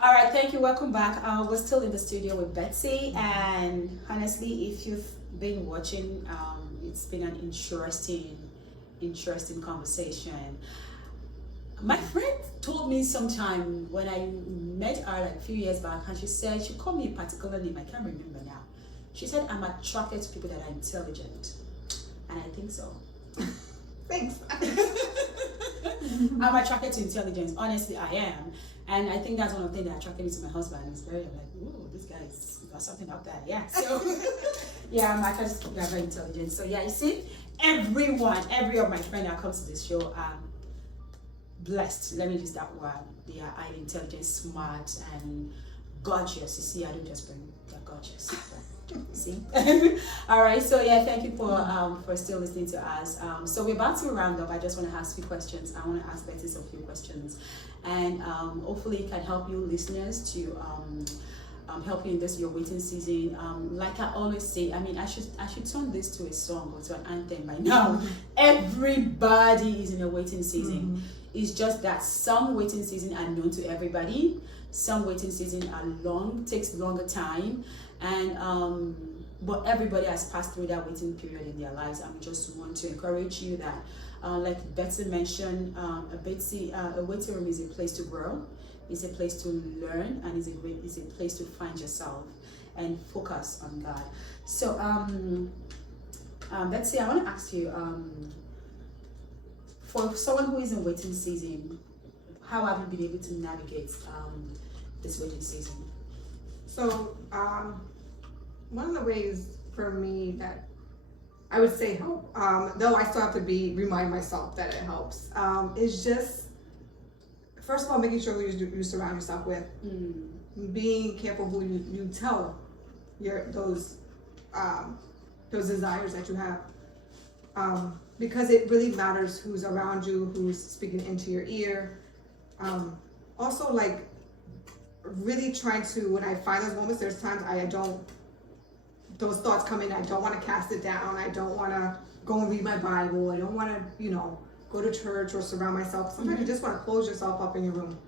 All right, thank you. Welcome back. We're still in the studio with Betzi, and honestly, if you've been watching, it's been an interesting conversation. My friend told me sometime when I met her like a few years back, and she said she called me a particular name. I can't remember now. She said I'm attracted to people that are intelligent, and I think so. Thanks. I'm attracted to intelligence. Honestly, I am. And I think that's one of the things that attracted me to my husband. It's very like, ooh, this guy's got something up there. Yeah. So yeah, I'm attracted to people that are very intelligent. So yeah, you see, every of my friends that comes to this show are blessed. Let me use that word. They are highly intelligent, smart, and gorgeous. You see, I don't just bring they're gorgeous. See. All right, so yeah, thank you for still listening to us. So we're about to round up. I just want to ask a few questions. I want to ask Betty some few questions, and hopefully it can help you listeners to help you in this your waiting season. Like I always say, I mean, I should turn this to a song or to an anthem by now. Everybody is in a waiting season. It's just that some waiting season are known to everybody. Some waiting season are long, takes longer time, and but everybody has passed through that waiting period in their lives. I just want to encourage you that, like Betzi mentioned, a waiting room is a place to grow, is a place to learn, and is a place to find yourself and focus on God. So, Betzi, I want to ask you, for someone who is in waiting season, how have you been able to navigate this waiting season? So, one of the ways for me that I would say help, though I still have to remind myself that it helps, is just, first of all, making sure who you surround yourself with, being careful who you tell those desires that you have, because it really matters who's around you, who's speaking into your ear. Also, like, really trying to, when I find those moments, there's times those thoughts come in, I don't want to cast it down, I don't want to go and read my Bible, I don't want to, go to church or surround myself. Sometimes you just want to close yourself up in your room.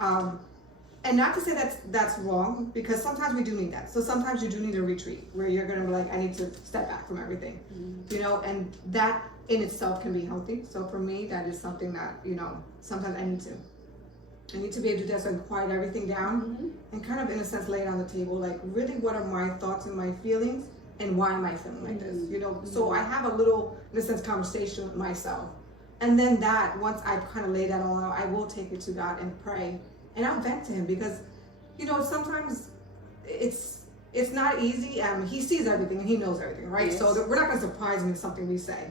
And not to say that's wrong, because sometimes we do need that. So sometimes you do need a retreat where you're going to be like, I need to step back from everything, and that in itself can be healthy. So for me, that is something that, sometimes I need to be able to just quiet everything down and kind of, in a sense, lay it on the table. Like, really, what are my thoughts and my feelings, and why am I feeling like this? So I have a little, in a sense, conversation with myself. And then once I kind of lay that all out, I will take it to God and pray. And I'll vent to him, because, sometimes it's not easy. He sees everything and he knows everything, right? Yes. So we're not going to surprise him with something we say.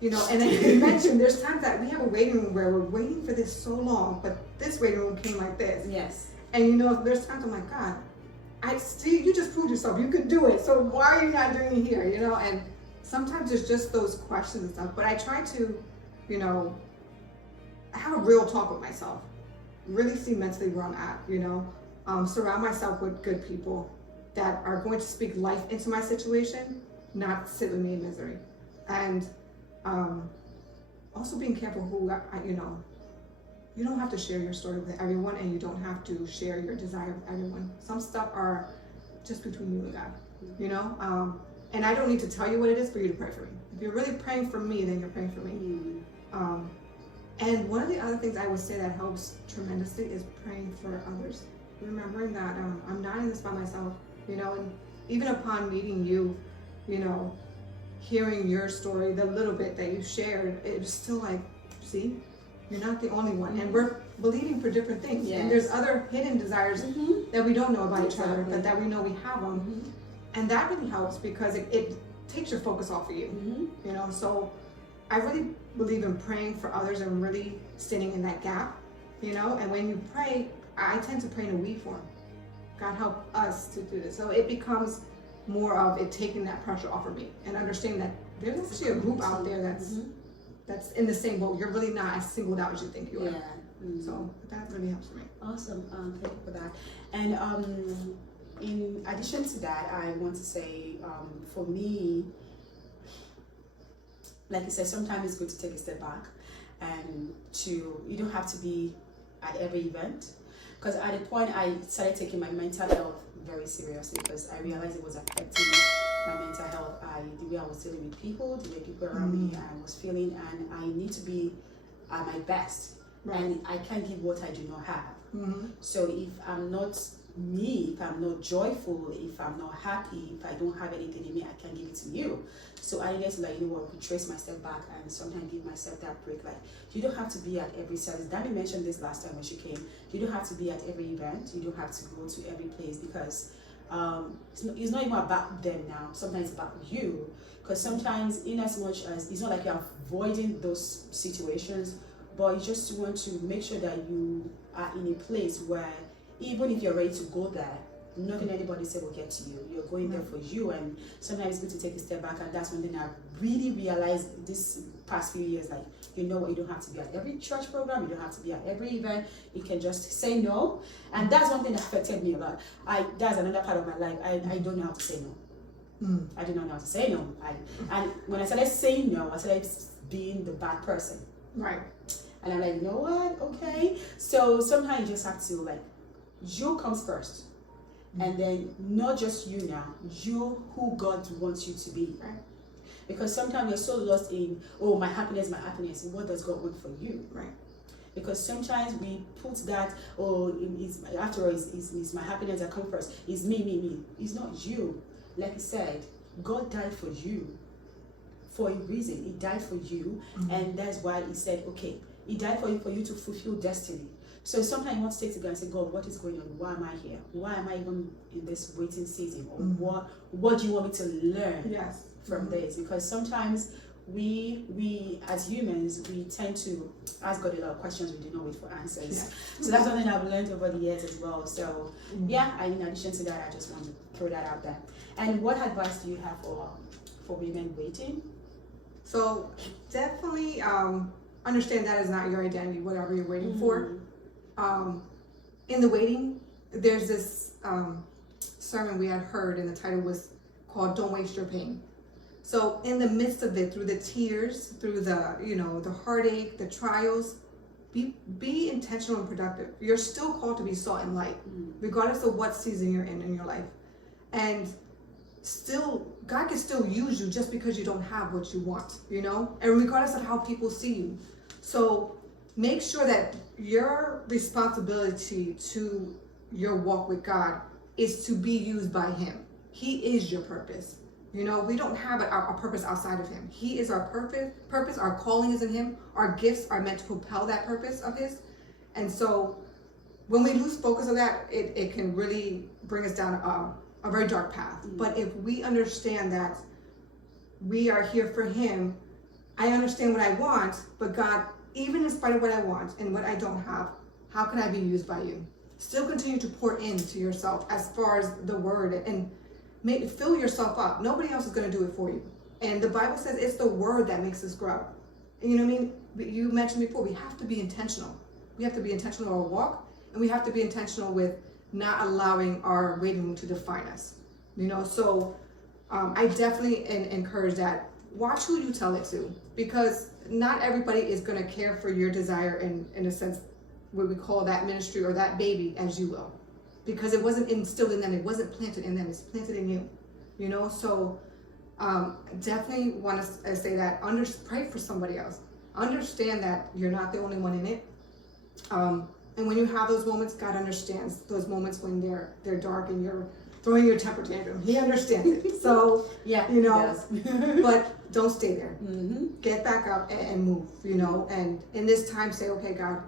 And then you mentioned there's times that we have a waiting room where we're waiting for this so long, but this waiting room came like this. Yes. And there's times I'm like, God, I see you just proved yourself. You could do it. So why are you not doing it here? And sometimes it's just those questions and stuff. But I try to, have a real talk with myself. Really see mentally where I'm at, surround myself with good people that are going to speak life into my situation, not sit with me in misery. And also being careful who, you don't have to share your story with everyone, and you don't have to share your desire with everyone. Some stuff are just between you and God, and I don't need to tell you what it is for you to pray for me. If you're really praying for me, then you're praying for me. And one of the other things I would say that helps tremendously is praying for others. Remembering that I'm not in this by myself, and even upon meeting you, hearing your story, the little bit that you shared, it was still like, see, you're not the only one. And we're believing for different things. Yes. And there's other hidden desires that we don't know about each other, but that we know we have them. And that really helps, because it takes your focus off of you, So I really believe in praying for others and really standing in that gap, and when you pray, I tend to pray in a we form. God help us to do this. So it becomes more of it taking that pressure off of me and understanding that there's actually a group out there that's in the same boat. You're really not as singled out as you think you are. Yeah. So that really helps me. Awesome. Thank you for that. And in addition to that, I want to say, for me, like I said, sometimes it's good to take a step back, and you don't have to be at every event, because at the point I started taking my mental health very seriously, because I realized it was affecting my mental health. The way I was dealing with people, the way people around me, I was feeling, and I need to be at my best, and I can't give what I do not have. So if I'm not me, if I'm not joyful, if I'm not happy, if I don't have anything in me, I can't give it to you. So I needed to, like, you know what, retrace myself back and sometimes give myself that break. Like, you don't have to be at every service. Danny mentioned this last time when she came. You don't have to be at every event. You don't have to go to every place, because it's not even about them now. Sometimes it's about you. Because sometimes, in as much as it's not like you're avoiding those situations, but you just want to make sure that you are in a place where even if you're ready to go there, nothing anybody said will get to you. You're going there for you, and sometimes it's good to take a step back. And that's one thing I really realized this past few years. Like, you know what, you don't have to be at every church program, you don't have to be at every event. You can just say no, and that's one thing that affected me a lot. That's another part of my life. I don't know how to say no. I did not know how to say no. And when I started saying no, I started being the bad person. Right. And I'm like, you know what? Okay. So sometimes you just have to, like, you comes first. And then not just you now, you who God wants you to be. Right. Because sometimes we're so lost in, oh, my happiness. What does God want for you? Right. Because sometimes we put that, oh, after all, it's my happiness that comes first. It's me. It's not you. Like he said, God died for you for a reason. He died for you, and that's why he said, okay, he died for you to fulfill destiny. So sometimes you want to take to God and say, God, what is going on? Why am I here? Why am I even in this waiting season? Or what do you want me to learn from this? Because sometimes we as humans, we tend to ask God a lot of questions. We do not wait for answers. So that's something I've learned over the years as well. So in addition to that, I just want to throw that out there. And what advice do you have for women waiting? So definitely understand that is not your identity, whatever you're waiting for. In the waiting, there's this sermon we had heard, and the title was called "Don't Waste Your Pain." So in the midst of it, through the tears, through the the heartache, the trials, be intentional and productive. You're still called to be salt and light, regardless of what season you're in your life, and still God can still use you just because you don't have what you want, and regardless of how people see you. So make sure that your responsibility to your walk with God is to be used by Him. He is your purpose. We don't have a purpose outside of Him. He is our purpose. Our calling is in Him. Our gifts are meant to propel that purpose of His. And so when we lose focus of that, it can really bring us down a very dark path. But if we understand that we are here for Him, I understand what I want, but God, even in spite of what I want and what I don't have, how can I be used by you? Still continue to pour into yourself as far as the word, and fill yourself up. Nobody else is going to do it for you. And the Bible says it's the word that makes us grow. And you know what I mean? You mentioned before, we have to be intentional. We have to be intentional in our walk, and we have to be intentional with not allowing our waiting room to define us. So I definitely encourage that. Watch who you tell it to, because not everybody is going to care for your desire in a sense, what we call that ministry or that baby, as you will, because it wasn't instilled in them. It wasn't planted in them. It's planted in you. So definitely want to say that. Pray for somebody else. Understand that you're not the only one in it. And when you have those moments, God understands those moments when they're dark and you're throwing your temper tantrum. He understands it. So He does. But don't stay there. Get back up and move. And in this time, say, okay, God,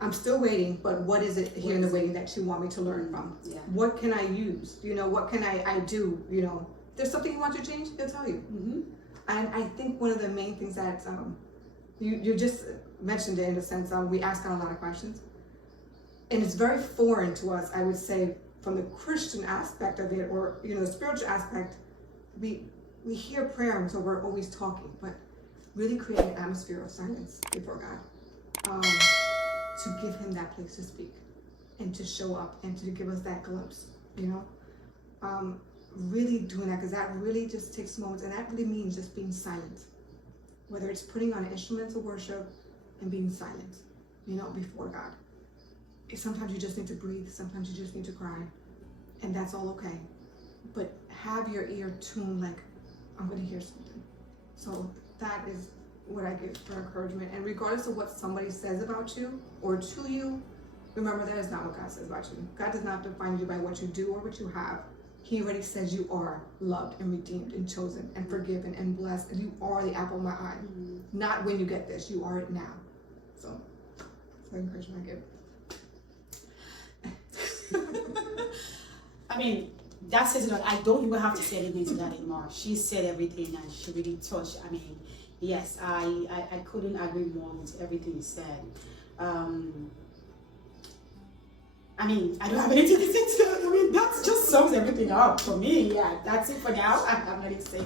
I'm still waiting, but what is it here in the waiting that you want me to learn from? What can I use? What can I do? If there's something you want to change, He'll tell you. And I think one of the main things that you just mentioned it, in a sense, we ask God a lot of questions, and it's very foreign to us, I would say, from the Christian aspect of it, or the spiritual aspect. We hear prayer, and so we're always talking, but really create an atmosphere of silence before God, to give Him that place to speak and to show up and to give us that glimpse. Really doing that, because that really just takes moments, and that really means just being silent, whether it's putting on instruments of worship and being silent, before God. sometimes you just need to breathe. Sometimes you just need to cry, and that's all okay. But have your ear tuned, like, I'm gonna hear something. So that is what I give for encouragement. And regardless of what somebody says about you or to you, remember that is not what God says about you. God does not define you by what you do or what you have. He already says you are loved and redeemed and chosen and forgiven and blessed, and you are the apple of my eye. Not when you get this, you are it now. So that's the encouragement I give. I mean, that says it all. I don't even have to say anything to that anymore. She said everything, and she really touched. I mean, yes, I couldn't agree more with everything you said. I mean, I don't have anything to say to that. I mean, that just sums everything up for me. Yeah, that's it for now. I'm ready to say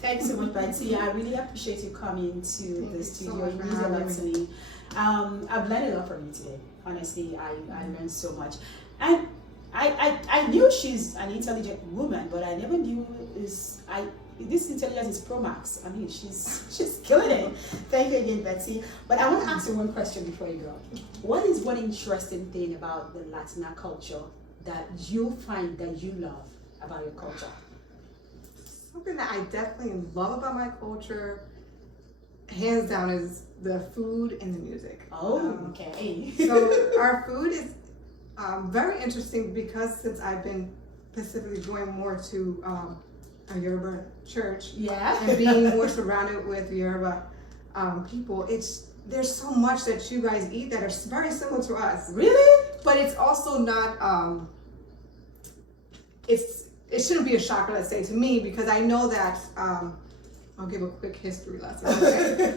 thanks so much, Betzi. I really appreciate you coming to the studio. It means a lot to me. I've learned a lot from you today. Honestly, I learned so much. And I knew she's an intelligent woman, but I never knew this intelligence is pro max. I mean, she's killing it. Thank you again, Betzi. But I want to ask you one question before you go. What is one interesting thing about the Latina culture that you find that you love about your culture? Something that I definitely love about my culture, hands down, is the food and the music. Oh, okay. So our food is very interesting because since I've been specifically going more to a Yoruba church, and being more surrounded with Yoruba people, there's so much that you guys eat that are very similar to us. Really? But it's also not. It shouldn't be a shocker, let's say, to me, because I know that. I'll give a quick history lesson. Okay?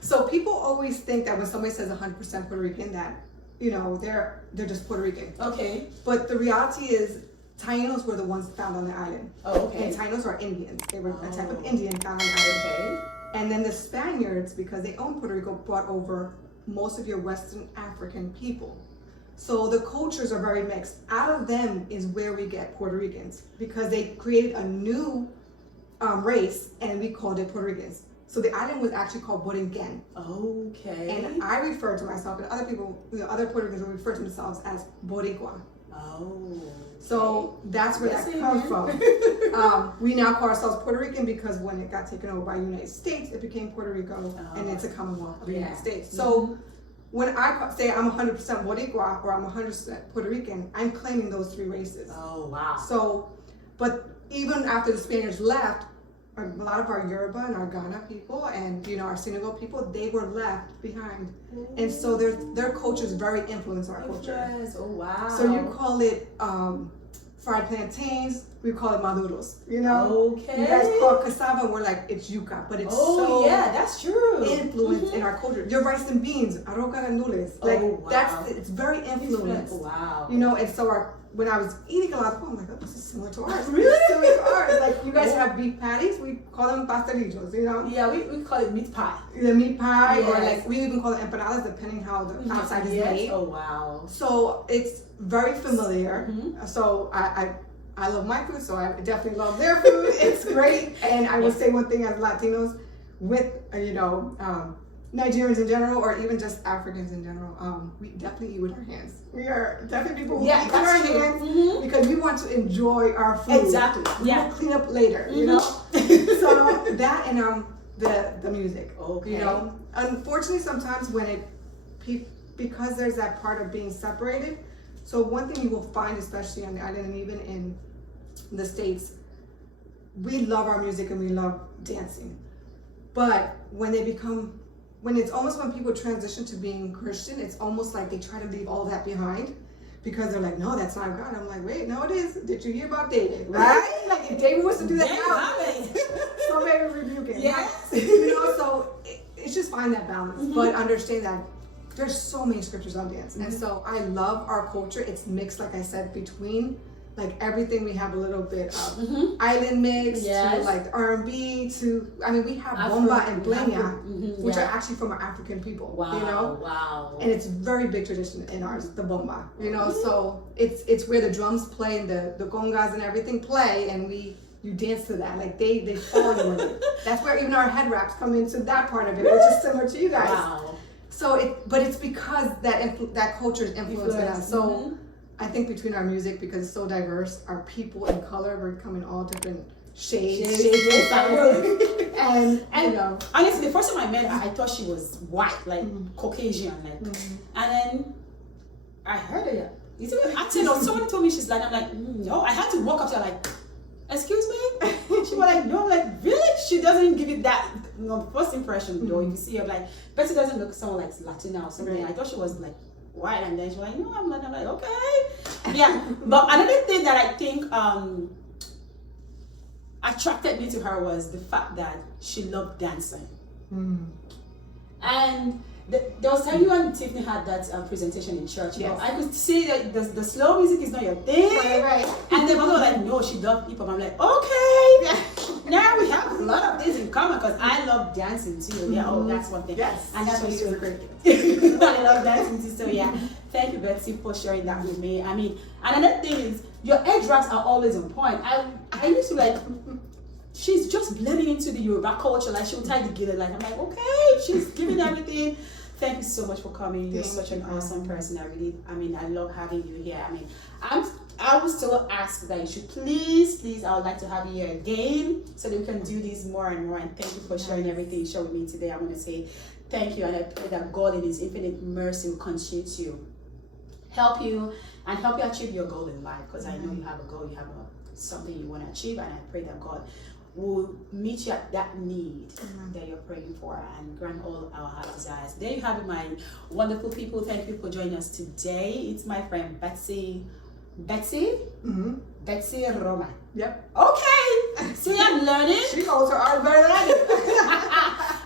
So people always think that when somebody says 100% Puerto Rican, that they're just Puerto Rican. Okay. But the reality is, Tainos were the ones found on the island. Oh, okay. And Tainos are Indians. They were a type of Indian found on the island. Okay. And then the Spaniards, because they owned Puerto Rico, brought over most of your Western African people. So the cultures are very mixed. Out of them is where we get Puerto Ricans, because they created a new race, and we called it Puerto Ricans. So the island was actually called Borinquen. Okay. And I refer to myself, and other people, other Puerto Ricans will refer to themselves as Boricua. Oh. So that's where that comes from. We now call ourselves Puerto Rican because when it got taken over by the United States, it became Puerto Rico, and it's a Commonwealth of the United States. So when I say I'm 100% Boricua or I'm 100% Puerto Rican, I'm claiming those three races. Oh, wow. So, but even after the Spaniards left, a lot of our Yoruba and our Ghana people and our Senegal people, they were left behind. And so their culture is very influenced our culture. Oh, wow. So you call it fried plantains, we call it maduros, Okay. You guys call it cassava, and we're like, it's yuca, but it's that's true. influenced in our culture. Your rice and beans, arroz gandules, it's very influenced. Wow. And so when I was eating a lot of food, I'm like, oh, this is similar to ours. Really? Similar to ours. Like, you guys have beef patties, we call them pastelillos, Yeah, we call it meat pie. The meat pie, or like, we even call it empanadas, depending how the outside is made. Oh, wow. So it's very familiar. So I love my food, so I definitely love their food. It's great. And I will say one thing as Latinos, with, Nigerians in general, or even just Africans in general, we definitely eat with our hands. We are definitely people who eat with our hands because we want to enjoy our food. Exactly. We will clean up later, So that and the music. Okay. Unfortunately, sometimes when because there's that part of being separated. So one thing you will find, especially on the island and even in the States, we love our music and we love dancing. But when people transition to being Christian, it's almost like they try to leave all that behind because they're like, no, that's not God. I'm like, wait, no, it is. Did you hear about David? Right? Like, if David was to do that now, somebody would rebuke him. Yes. So it's just find that balance, but understand that there's so many scriptures on dance. And so I love our culture. It's mixed, like I said, between like everything. We have a little bit of island mix to like R&B we have bomba and blenya, which are actually from our African people. Wow. Wow. And it's very big tradition in ours, the bomba. So it's where the drums play and the congas and everything play, and you dance to that. Like they follow you with it. That's where even our head wraps come into that part of it, which is similar to you guys. Wow. But it's because that culture is influencing us. So Mm-hmm. I think between our music, because it's so diverse, our people and color, we're coming all different shades, and you know. Honestly, the first time I met her, I thought she was white, like Caucasian, like, and then I heard her. Is it acting or somebody told me she's like, I'm like, no. I had to walk up to her like, excuse me. She was like, no, like really? She doesn't give it that first impression though. If you see her, like Betzi doesn't look someone like Latina or something. Right. I thought she was like white, and then she was like, no, I'm not. I'm like, okay, yeah. But another thing that I think attracted me to her was the fact that she loved dancing. And there was time you and Tiffany had that presentation in church. You know, I could see that the slow music is not your thing. Right. And then mother was like, no, she loved hip hop. I'm like, okay. Now we have a lot of things in common because I love dancing too. Yeah, oh, that's one thing. Yes. And that's what she's she was great. I love dancing too. So yeah, thank you, Betzi, for sharing that with me. I mean, another thing is your edge wraps are always on point. I used to like. She's just blending into the Yoruba culture. Like she'll tie the gillet. Like I'm like, okay, she's giving everything. Thank you so much for coming. You're such an awesome person. I love having you here. I mean, I will still ask that you should please, I would like to have you here again so that we can do this more and more. And thank you for sharing everything you shared with me today. I want to say thank you, and I pray that God in His infinite mercy will continue to help you and help you achieve your goal in life. Because I know you have a goal, you have something you want to achieve, and I pray that God will meet you at that need that you're praying for and grant all our heart desires. There you have it, my wonderful people. Thank you for joining us today. It's my friend Betzi. Betzi Roman. Yep. Okay. See, I'm learning. She knows her art better than I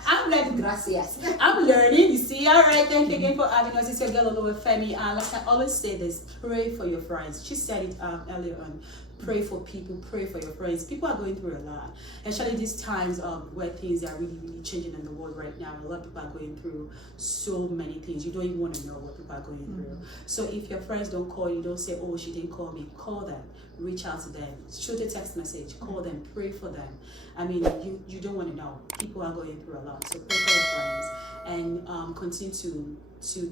I'm learning, gracias. I'm learning. You see, all right. Thank you again for having us. It's your girl, Olu Femi. Like I always say this, pray for your friends. She said it earlier on. Pray for people, pray for your friends. People are going through a lot, especially these times where things are really changing in the world right now. A lot of people are going through so many things. You don't even want to know what people are going through. So if your friends don't call you, don't say, oh, she didn't call me. Call them, reach out to them, shoot a text message, call them, pray for them. I mean, you don't want to know. People are going through a lot. So pray for your friends and continue to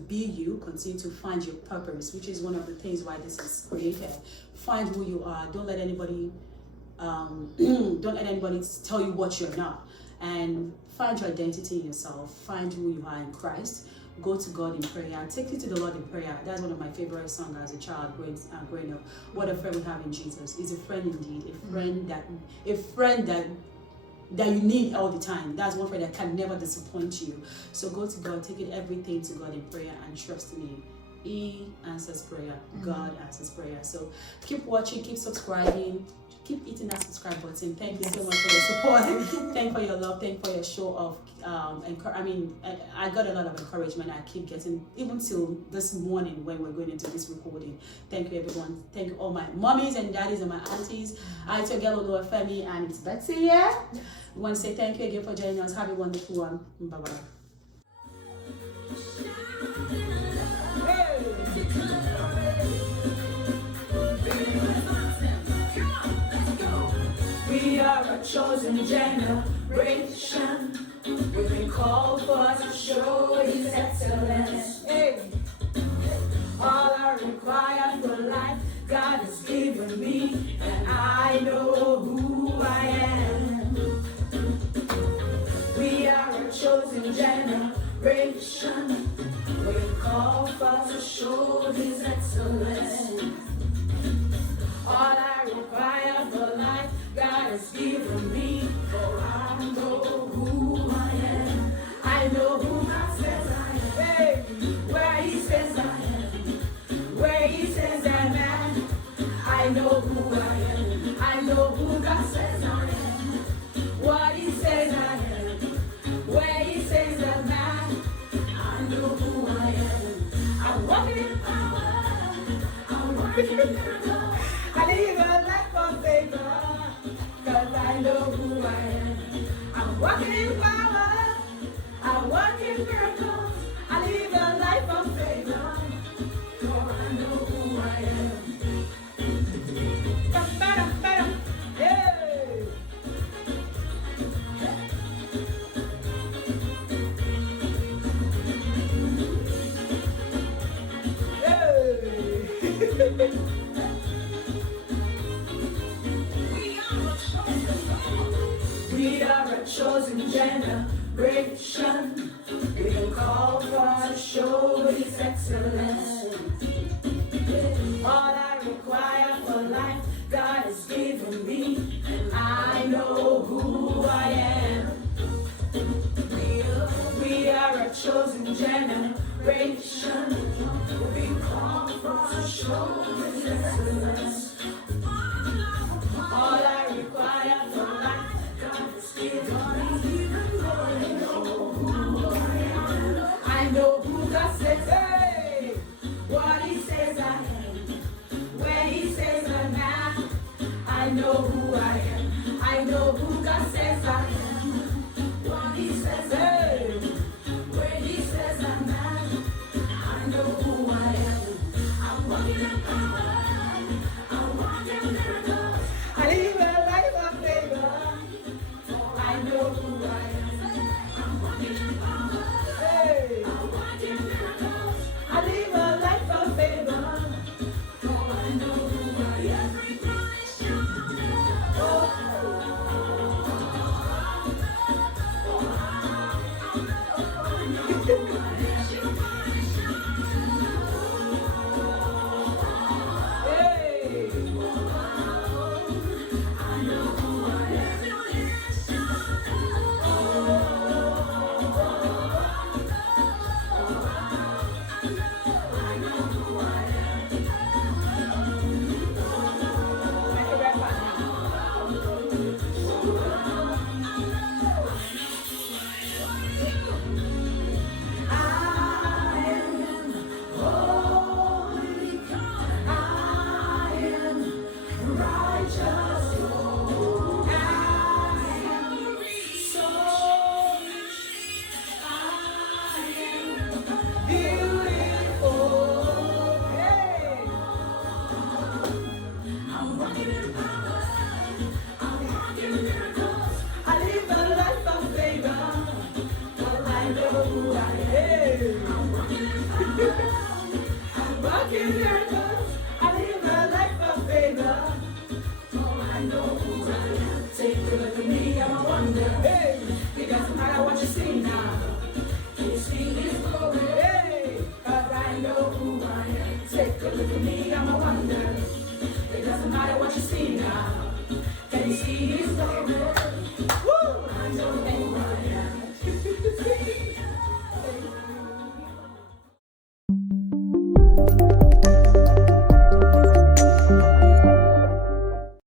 be you, continue to find your purpose, which is one of the things why this is created. Find who you are. Don't let anybody tell you what you're not, and find your identity in yourself. Find who you are in Christ. Go to God in prayer. Take it to the Lord in prayer. That's one of my favorite songs as a child growing up. What a friend we have in Jesus. Is a friend indeed. A friend that you need all the time. That's one friend that can never disappoint you. So go to God, take everything to God in prayer, and trust me, He answers prayer. God answers prayer. So keep watching, keep subscribing, keep hitting that subscribe button. Thank you so much for your support. Thank you for your love. Thank you for your show of I got a lot of encouragement. I keep getting, even till this morning when we're going into this recording. Thank you, everyone. Thank you all my mommies and daddies and my aunties. It's your girl Olu Femi, and it's Betzi here. We want to say thank you again for joining us. Have a wonderful one. Bye bye. We are a chosen generation. We've been called for to show His excellence. Hey. All I require for life, God has given me, and I know who I am. We are a chosen generation. We're called for to show His excellence. All I require for life, God has given me, for I know who I am. I know who God says I am. Hey, where He says I am, where He says I am. I know who I am. I know who God says I am. What He says I am, where He says I am. I know who I am. I'm walking in power. I'm walking in miracles. I live a life of favor, cause I know who I am. I'm walking in power, I walk in miracles. I live a life of favor, for I know who I am. Hey. We are a chosen generation. We can call for to show His excellence. All I require for life, God has given me. I know who I am. We are a chosen generation. We call for to show His excellence. All I require for life, God has given me. I know who God says.